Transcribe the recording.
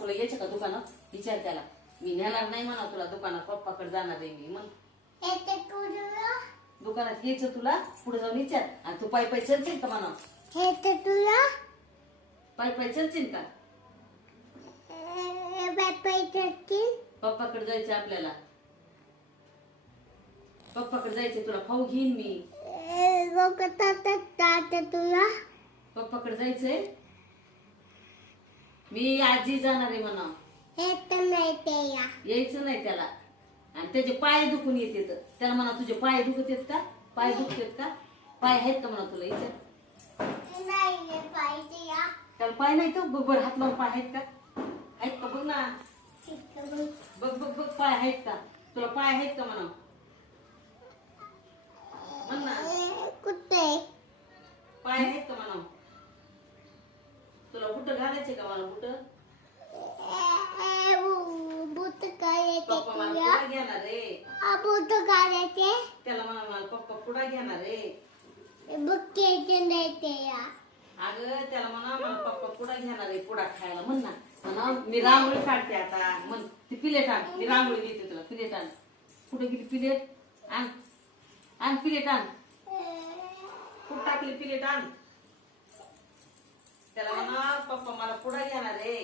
तुला यायचं का दुकानात? विचार त्याला. मी नेणार नाही म्हणा तुला दुकानात, पप्पाकडे जाणार आहे मी मग. दुकानात यायचं तुला, पुढे जाऊन विचार. आणि तू पायी पायी चलशील का म्हणा? पायी पायी चलशील का? पप्पाकडे जायचं आपल्याला. पप्पाकडे जायचं तुला, खाऊ घेईन मी. पप्पाकडे जायचंय. मी आजी जाणार आहे म्हणा. यायचं नाही त्याला. आणि त्याचे पाय दुखून येते तर त्याला म्हणा तुझे पाय दुखत आहेत का? पाय दुखत का? पाय आहेत का म्हणा तुला? विचार. त्याला पाय नाही का? बघ बरं, हात लावून पाय आहेत का? आहेत का बघ ना. बघ बघ बघ, पाय आहेत का तुला? पाय आहेत का म्हणा? म्हण ना. पाय आहेत का म्हणा? तुला बुट घालायचे का मला? बुट पप्पा मला पुढा घेणार रे. त्याला म्हणा मला पप्पा पुढा घेणार रे. अगं त्याला म्हणा मला पप्पा पुढा घेणार आहे, पुढा खायला. म्हण ना. म्हणा मी रांगोळी काढते आता. म्हण ती प्लेट आण, मी रांगोळी देते तुला. प्लेट आण. कुठे गेली प्लेट? आण आण प्लेट आण. कुठं टाकली प्लेट? आण. त्याला म्हणा पप्पा मला पुढा घेणार आहे.